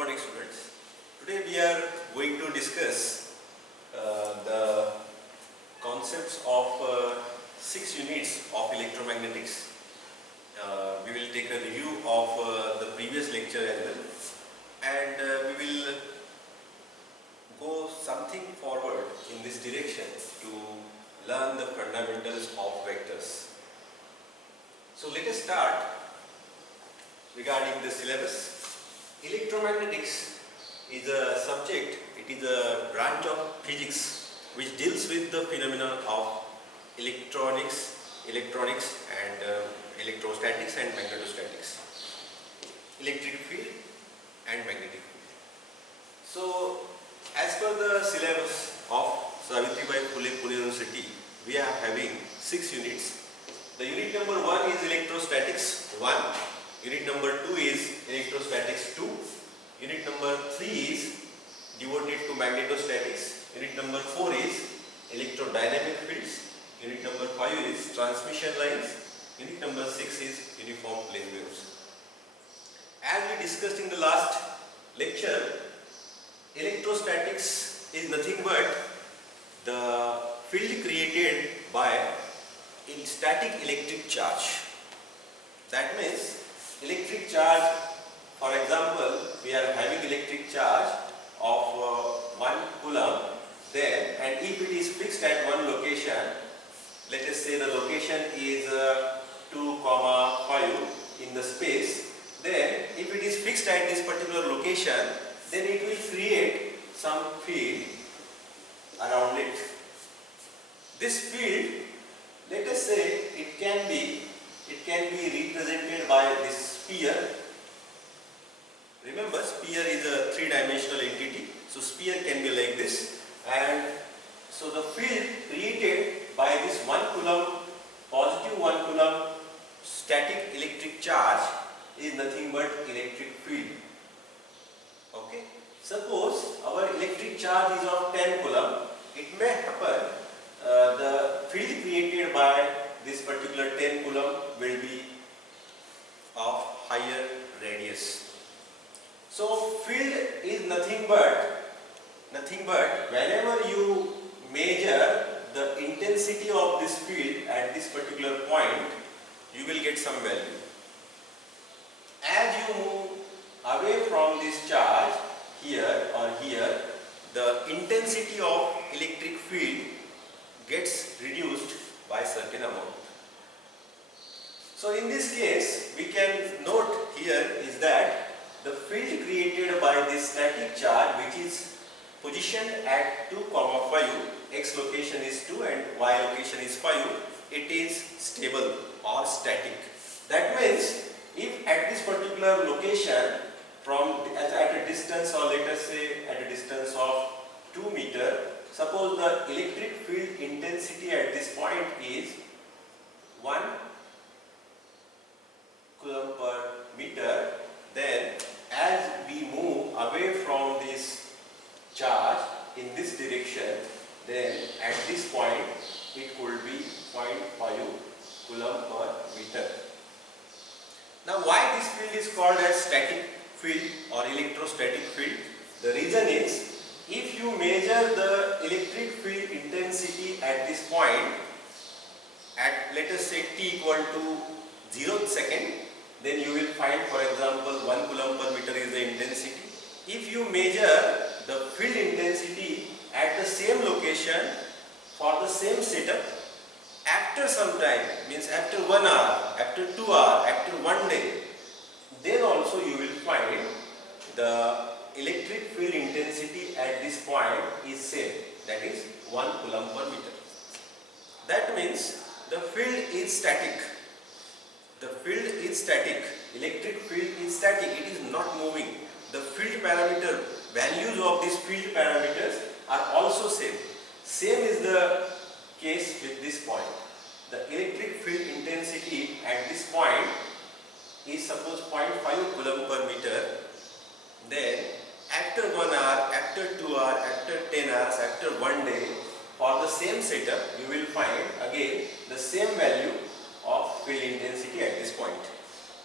morning, students. Today we are going to discuss the concepts of 6 units of electromagnetics. We will take a review of the previous lecture as well, and we will go something forward in this direction to learn the fundamentals of vectors. So let us start regarding the syllabus. Electromagnetics is a subject, it is a branch of physics which deals with the phenomena of electronics and electrostatics and magnetostatics, electric field and magnetic field. So as per the syllabus of Savitribai Phule Pune University, we are having 6 units. The unit number 1 is electrostatics 1. Unit number 2 is electrostatics 2. Unit number 3 is devoted to magnetostatics. Unit number 4 is electrodynamic fields. Unit number 5 is transmission lines. Unit number 6 is uniform plane waves. As we discussed in the last lecture, electrostatics is nothing but the field created by a static electric charge. That means electric charge, for example, we are having electric charge of 1 coulomb there, and if it is fixed at one location, let us say the location is 2, 5 in the space, then if it is fixed at this particular location, then it will create some field around it. This field, let us say it can be represented by this sphere. Remember, sphere is a 3-dimensional entity, so sphere can be like this, and so the field created by this 1 coulomb, positive 1 coulomb static electric charge is nothing but electric field. Okay, suppose our electric charge is of 10 coulomb, it may happen the field created by this particular 10 coulomb will be of higher radius. So field is nothing but whenever you measure the intensity of this field at this particular point, you will get some value. As you move away from this charge here or here, the intensity of electric field gets reduced by certain amount. So in this case, we can note here is that the field created by this static charge, which is positioned at 2, 5, x location is 2 and y location is 5, it is stable or static. That means if at this particular location at a distance, or let us say at a distance of 2 meter, suppose the electric field intensity at this point is 1 coulomb per meter, then as we move away from this charge in this direction, then at this point it could be 0.5 coulomb per meter. Now why this field is called as static field or electrostatic field? The reason is, if you measure the electric field intensity at this point at, let us say, t equal to 0th second, then you will find, for example, 1 coulomb per meter is the intensity. If you measure the field intensity at the same location for the same setup, after some time, means after 1 hour, after 2 hours, after 1 day, then also you will find the electric field intensity at this point is same, that is 1 coulomb per meter. That means the field is static. The field is static, electric field is static, it is not moving. The field parameter, values of these field parameters are also same. Same is the case with this point. The electric field intensity at this point is suppose 0.5 coulomb per meter. Then after 1 hour, after 2 hours, after 10 hours, after 1 day, for the same setup, you will find again the same value of field intensity at this point.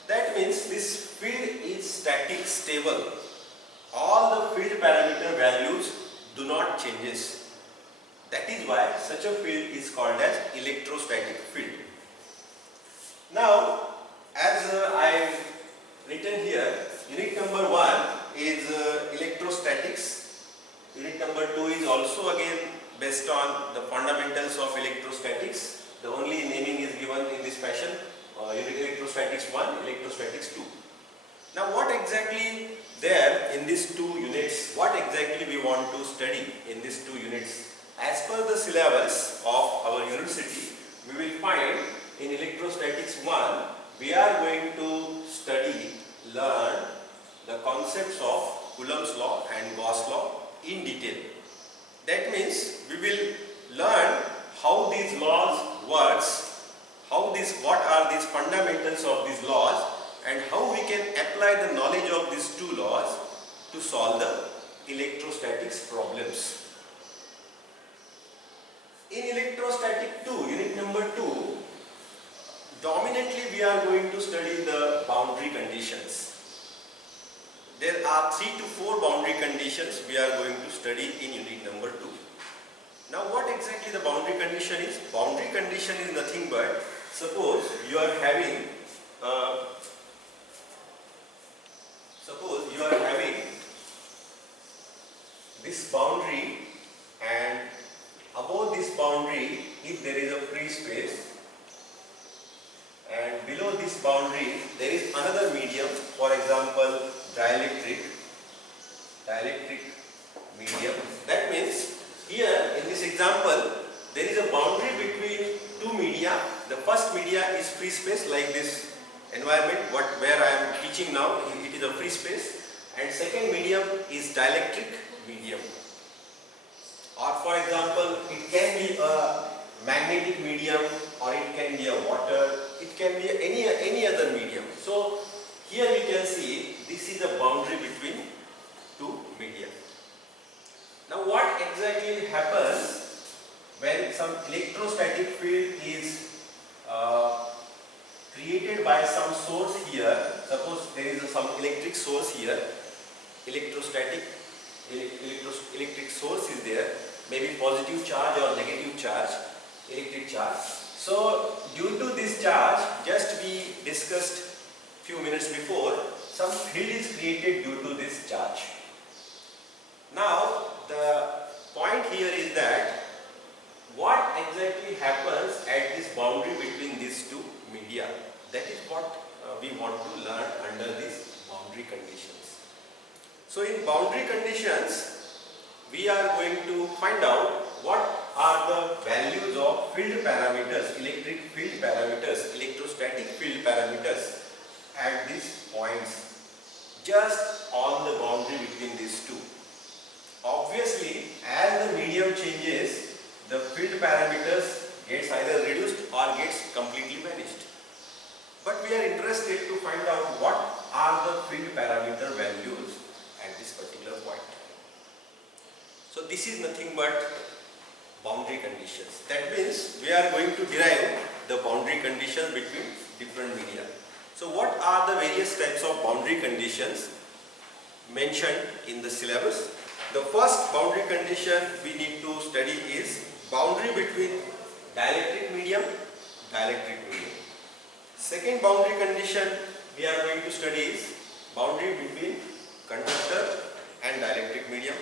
That means this field is static, stable, field parameter values do not changes. That is why such a field is called as electrostatic field. Now, as I written here, unit number 1 is electrostatics. Unit number 2 is also again based on the fundamentals of electrostatics. The only naming is given in this fashion, electrostatics 1, electrostatics 2. Now what exactly there in these two units, what exactly we want to study in these two units? As per the syllabus of our university, we will find in electrostatics 1, we are going to learn the concepts of Coulomb's law and Gauss law in detail. That means we will learn how these laws works, what are these fundamentals of these laws, and how we can apply the knowledge of these two laws to solve the electrostatics problems. In electrostatic 2, unit number 2, dominantly we are going to study the boundary conditions. There are 3 to 4 boundary conditions we are going to study in unit number 2. Now what exactly the boundary condition is? Boundary condition is nothing but, suppose you are having this boundary, and above this boundary if there is a free space, and below this boundary there is another medium, for example dielectric medium. That means here in this example there is a boundary between two media. The first media is free space, like this environment where I am teaching now, it is a free space, and second medium is dielectric medium. Or for example, it can be a magnetic medium, or it can be a water, it can be any other medium. So here we can see this is the boundary between two media. Now what exactly happens when some electrostatic field is created by some source here? Suppose there is some electric source here, electric source is there, maybe positive charge or negative charge, electric charge. So due to this charge, just we discussed few minutes before, some field is created due to this charge. Now the point here is that what exactly happens at this boundary between these two media? That is what we want to learn under these boundary conditions. So in boundary conditions, we are going to find out what are the values of field parameters, electric field parameters, electrostatic field parameters at these points, just on the boundary between these two. Obviously, as the medium changes, the field parameters gets either reduced or gets completely vanished. But we are interested to find out what are the field parameter values at this particular point. So this is nothing but boundary conditions. That means we are going to derive the boundary conditions between different media. So what are the various types of boundary conditions mentioned in the syllabus? The first boundary condition we need to study is boundary between dielectric medium. Second boundary condition we are going to study is boundary between conductor and dielectric medium.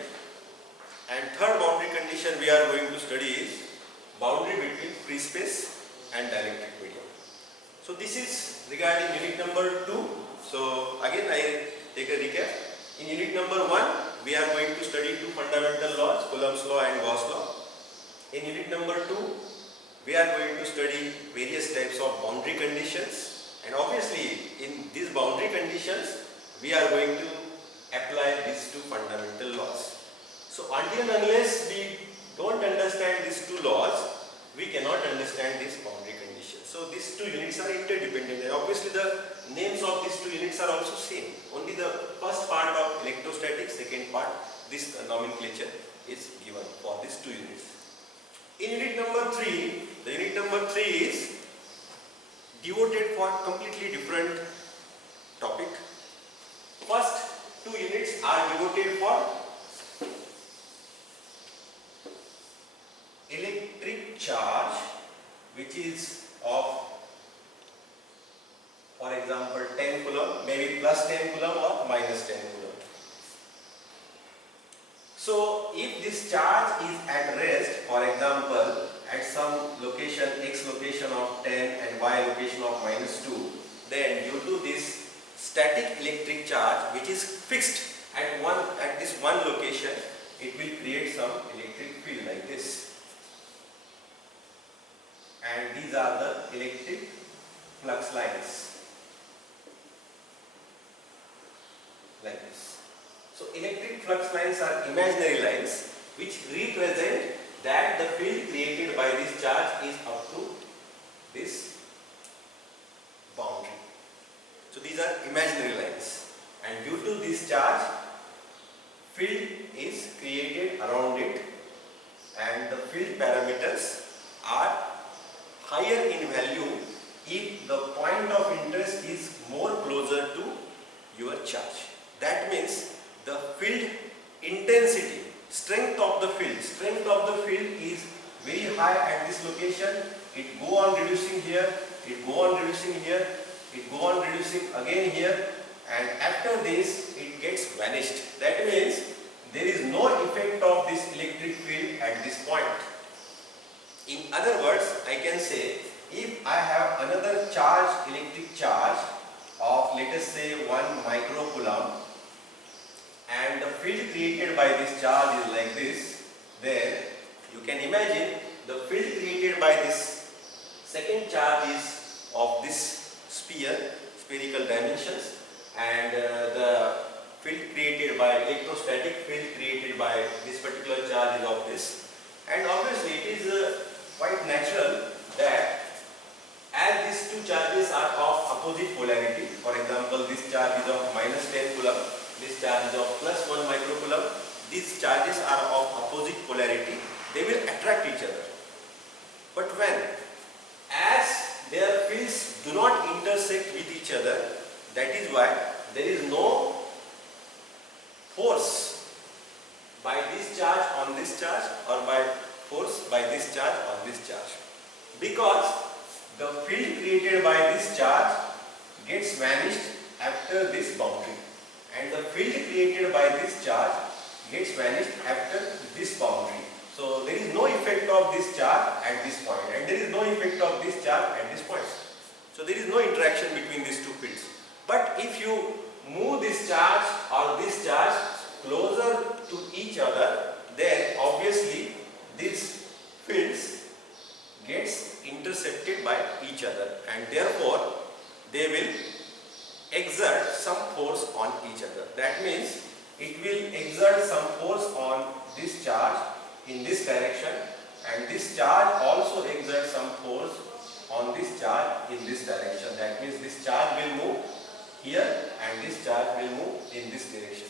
And third boundary condition we are going to study is boundary between free space and dielectric medium. So this is regarding unit number 2. So again I take a recap. In unit number 1 we are going to study two fundamental laws, Coulomb's law and Gauss law. In unit number 2 we are going to study various types of boundary conditions, and obviously in these boundary conditions we are going to apply these two fundamental laws. So until and unless we don't understand these two laws, we cannot understand these boundary conditions. So these two units are interdependent, and obviously the names of these two units are also same. Only the first part of electrostatics, second part, this nomenclature is given for these two units. In unit number 3, the unit number 3 is devoted for completely different topic. First two units are devoted for which is of, for example, 10 coulomb, maybe plus 10 coulomb or minus 10 coulomb. So if this charge is at rest, for example, at some location, x location of 10 and y location of minus 2, then due to this static electric charge which is fixed at this one location, it will create some electric field like this. And these are the electric flux lines like this. So electric flux lines are imaginary lines which represent that the field created by this charge is up to this boundary. So these are imaginary lines, and due to this charge, field is created around it, and the field parameters are higher in value if the point of interest is more closer to your charge. That means the field intensity, strength of the field is very high at this location. It go on reducing here, it go on reducing here, it go on reducing again here, and after this it gets vanished. That means there is no effect of this electric field at this point. In other words, I can say, if I have another charge, electric charge of, let us say, 1 microcoulomb, and the field created by this charge is like this, then you can imagine the field created by this second charge is of this spherical dimensions, and the field created by electrostatic field created by this particular charge is of this. And obviously it is quite natural that as these two charges are of opposite polarity, for example, this charge is of minus 10 coulomb, this charge is of plus 1 microcoulomb, these charges are of opposite polarity, they will attract each other. But as their fields do not intersect with each other, that is why there is no force by this charge on this charge, or by force by this charge on this charge, because the field created by this charge gets vanished after this boundary, and the field created by this charge gets vanished after this boundary. So there is no effect of this charge at this point, and there is no effect of this charge at this point. So there is no interaction between these two fields. But if you move this charge or this charge closer to each other, then obviously these fields gets intercepted by each other, and therefore they will exert some force on each other. That means it will exert some force on this charge in this direction, and this charge also exerts some force on this charge in this direction. That means this charge will move here and this charge will move in this direction.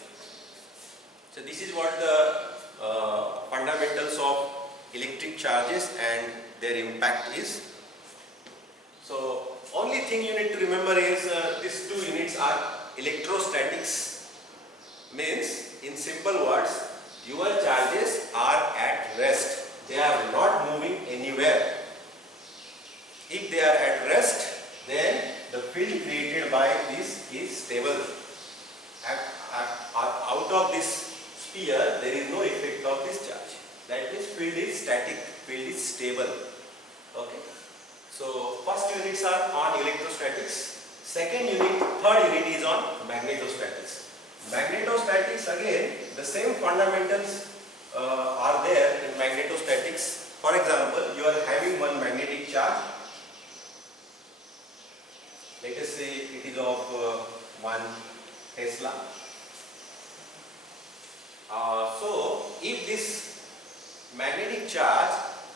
So this is what the fundamentals of electric charges and their impact is. So only thing you need to remember is these two units are electrostatics. Means, in simple words, your charges are at rest. They are not moving anywhere. If they are at rest, then the field created by this is stable. Out of this sphere, there is no effect of this charge. That means field is static, field is stable. Okay. So first units are on electrostatics. Second unit, third unit is on magnetostatics. Magnetostatics, again, the same fundamentals are there in magnetostatics. For example, you are having one magnetic charge. Let us say it is of 1 Tesla. So if this magnetic charge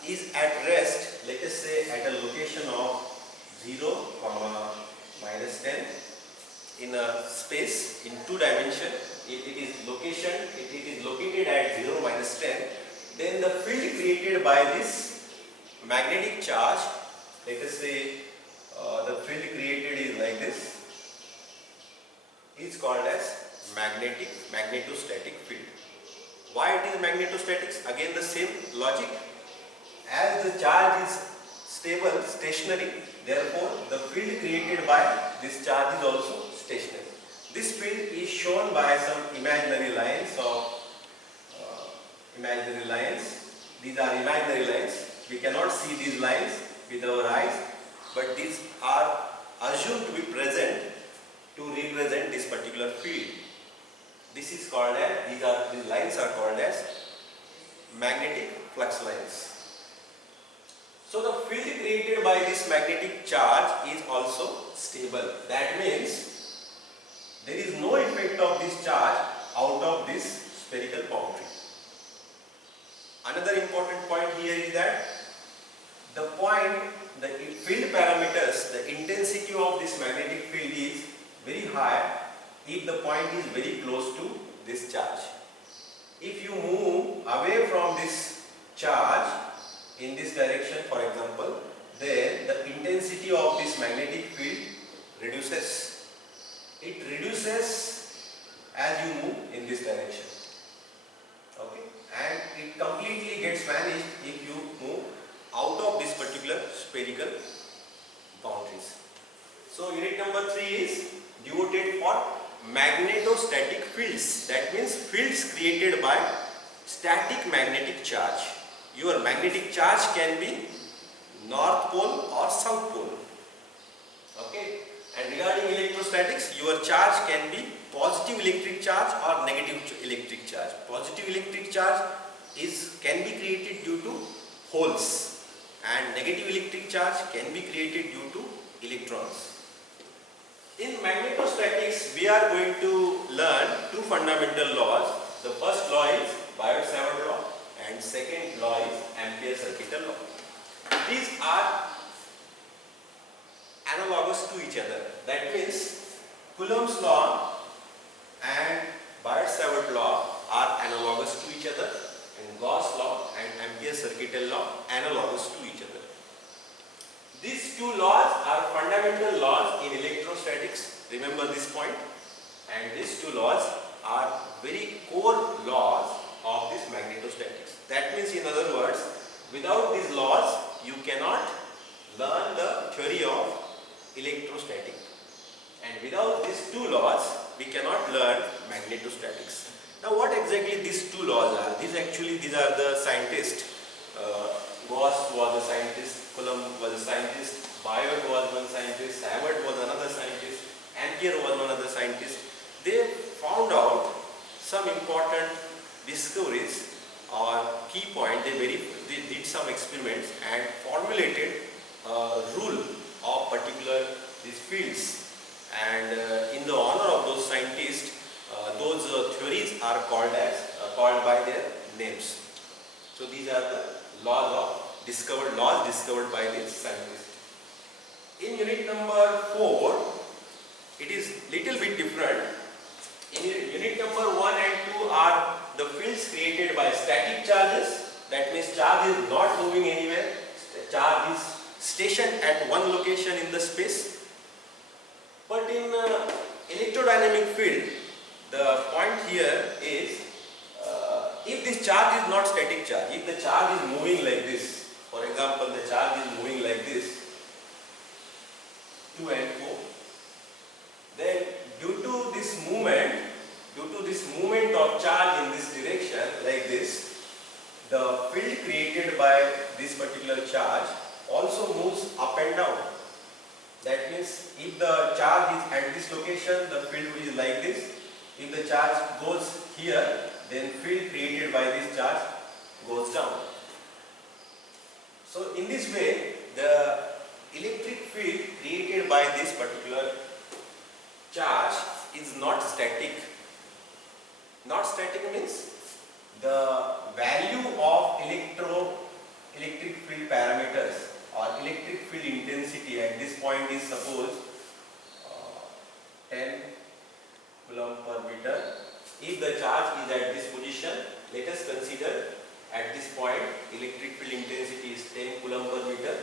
is at rest, let us say at a location of 0, minus 10 in a space in 2 dimension, if it is located at 0, minus 10, then the field created by this magnetic charge, let us say the field created is like this, is called as magnetostatic field. Why it is magnetostatics? Again the same logic. As the charge is stable, stationary. Therefore, the field created by this charge is also stationary. This field is shown by some imaginary lines imaginary lines. These are imaginary lines. We cannot see these lines with our eyes, but these are assumed to be present to represent this particular field. This is called as, these lines are called as magnetic flux lines. So the field created by this magnetic charge is also stable. That means there is no effect of this charge out of this spherical boundary. Another important point here is that the field parameters, the intensity of this magnetic field is very high if the point is very close to this charge. If you move away from this charge in this direction, for example, then the intensity of this magnetic field reduces. It reduces as you move in this direction. Okay, and it completely gets vanished if you move out of this particular spherical boundaries. So unit number 3 is devoted for magnetostatic fields. That means fields created by static magnetic charge. Your magnetic charge can be north pole or south pole. Okay. And regarding electrostatics, your charge can be positive electric charge or negative electric charge. Positive electric charge can be created due to holes, and negative electric charge can be created due to electrons. In magnetostatics, we are going to learn two fundamental laws. The first law is Biot-Savart law and second law is Ampere-Circuital law. These are analogous to each other. That means Coulomb's law and Biot-Savart law are analogous to each other, and Gauss law and Ampere-Circuital law analogous to each other. These two laws are fundamental laws in electrostatics. Remember this point. And these two laws are very core laws of this magnetostatics. That means, in other words, without these laws, you cannot learn the theory of electrostatic. And without these two laws, we cannot learn magnetostatics. Now, what exactly these two laws are? These are the scientists. Gauss was a scientist, Coulomb was a scientist, Biot was one scientist, Savart was another scientist, Ampere was one other scientist. They found out some important discoveries or key point. They did some experiments and formulated a rule of particular these fields. And in the honor of those scientists, those theories are called by their names. So these are the laws discovered by this scientist. In unit number 4, it is little bit different. In unit number 1 and 2 are the fields created by static charges. That means charge is not moving anywhere. Charge is stationed at one location in the space. But in electrodynamic field, the point here is if this charge is not static charge, if the charge is moving like this, for example, the charge is moving like this, to and fro, then due to this movement of charge in this direction, like this, the field created by this particular charge also moves up and down. That means if the charge is at this location, the field is like this. If the charge goes here, then field created by this charge goes down. So in this way, the electric field created by this particular charge is not static. Not static means the value of electric field parameters or electric field intensity at this point is suppose 10 Coulomb per meter. If the charge is at this position, let us consider at this point electric field intensity is 10 Coulomb per meter.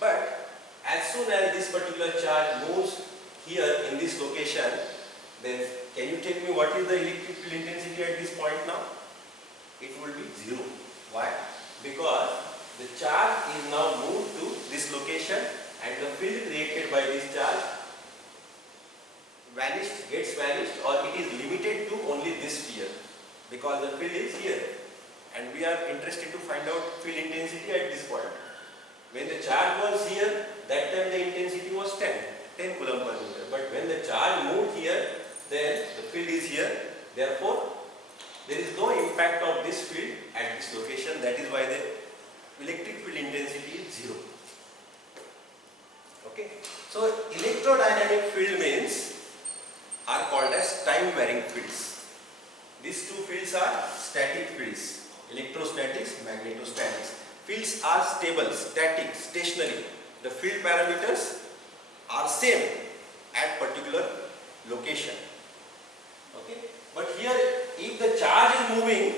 But as soon as this particular charge moves here in this location, then can you tell me what is the electric field intensity at this point now? It will be 0. Why? Because the charge is now moved to this location and the field created by this charge gets vanished, or it is limited to only this sphere because the field is here and we are interested to find out field intensity at this point. When the charge was here, that time the intensity was 10 coulomb per meter, but when the charge moved here, then the field is here, therefore there is no impact of this field at this location. That is why the electric field intensity is 0. Okay, so electrodynamic field means are called as time varying fields. These two fields are static fields, electrostatics, magnetostatics. Fields are stable, static, stationary. The field parameters are same at particular location. Okay, but here if the charge is moving,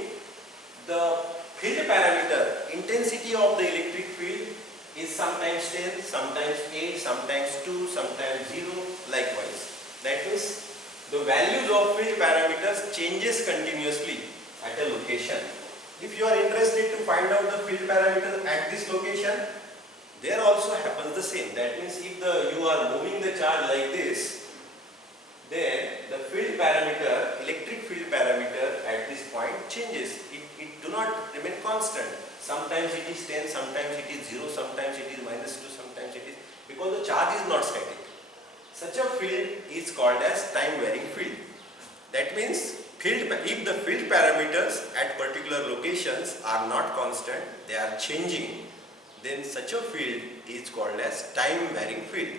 the field parameter, intensity of the electric field is sometimes 10, sometimes 8, sometimes 2, sometimes 0, likewise. That means the values of field parameters changes continuously at a location. If you are interested to find out the field parameters at this location, there also happens the same. That means if you are moving the charge like this, then the field parameter, electric field parameter at this point changes. It do not remain constant. Sometimes it is 10, sometimes it is 0, sometimes it is -2, sometimes it is, because the charge is not static. Such a field is called as time varying field. That means if the field parameters at particular locations are not constant, they are changing, then such a field is called as time varying field.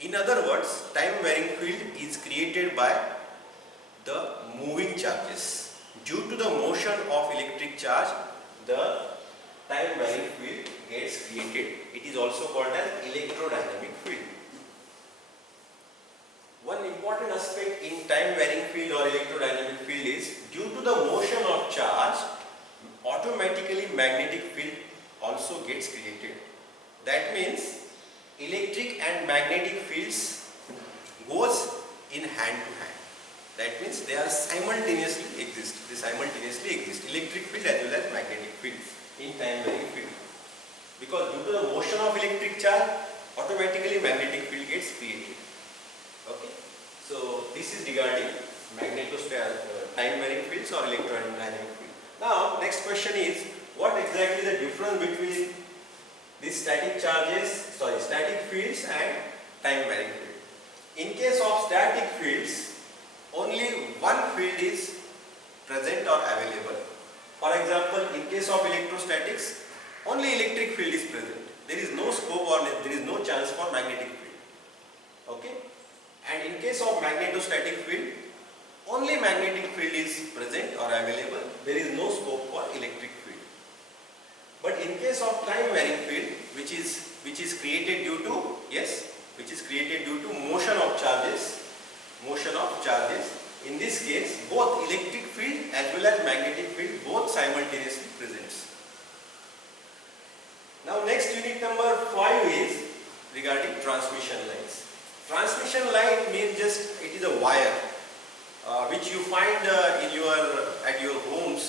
In other words, time varying field is created by the moving charges. Due to the motion of electric charge, the time varying field gets created. It is also called as electrodynamic field. One important aspect in time varying field or electrodynamic field is, due to the motion of charge, automatically magnetic field also gets created. That means electric and magnetic fields goes in hand to hand. That means they are simultaneously exist. They simultaneously exist. Electric field as well as magnetic field in time varying field. Because due to the motion of electric charge, automatically magnetic field gets created. Okay. So this is regarding time varying fields or electrodynamic field. Now next question is, what exactly the difference between these static fields and time varying field? In case of static fields, only one field is present or available. For example, in case of electrostatics, only electric field is present. There is no scope or there is no chance for magnetic field. Okay? And in case of magnetostatic field, only magnetic field is present or available. There is no scope for electric field. But in case of time varying field, which is created due to motion of charges, in this case both electric field as well as magnetic field both simultaneously presents. Now next, unit number 5 is regarding transmission lines. Transmission line means just it is a wire which you find at your homes.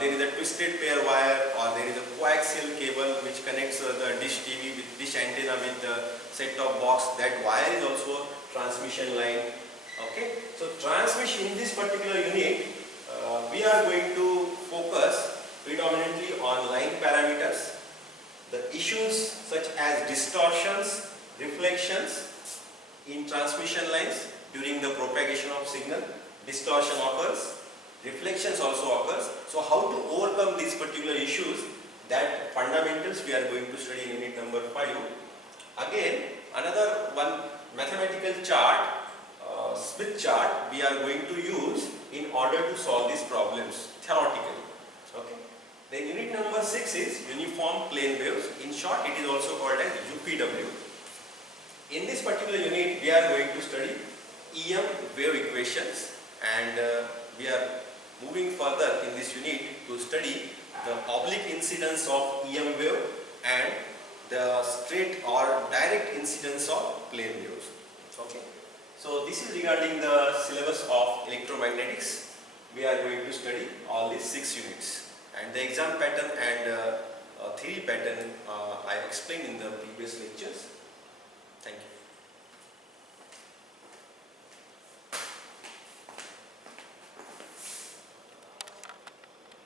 There is a twisted pair wire, or there is a coaxial cable which connects the dish TV with dish antenna with the set-top box. That wire is also transmission line. Okay, so transmission, in this particular unit, we are going to focus predominantly on line parameters, the issues such as distortions, reflections in transmission lines during the propagation of signal. Distortion occurs, reflections also occurs. So how to overcome these particular issues, that fundamentals we are going to study in unit number 5. Again, another one mathematical chart, Smith chart, we are going to use in order to solve these problems theoretically. Okay. Then unit number 6 is uniform plane waves. In short, it is also called as UPW. In this particular unit, we are going to study EM wave equations, and we are moving further in this unit to study the oblique incidence of EM wave and the straight or direct incidence of plane waves. Okay. So this is regarding the syllabus of electromagnetics. We are going to study all these 6 units, and the exam pattern and theory pattern I explained in the previous lectures.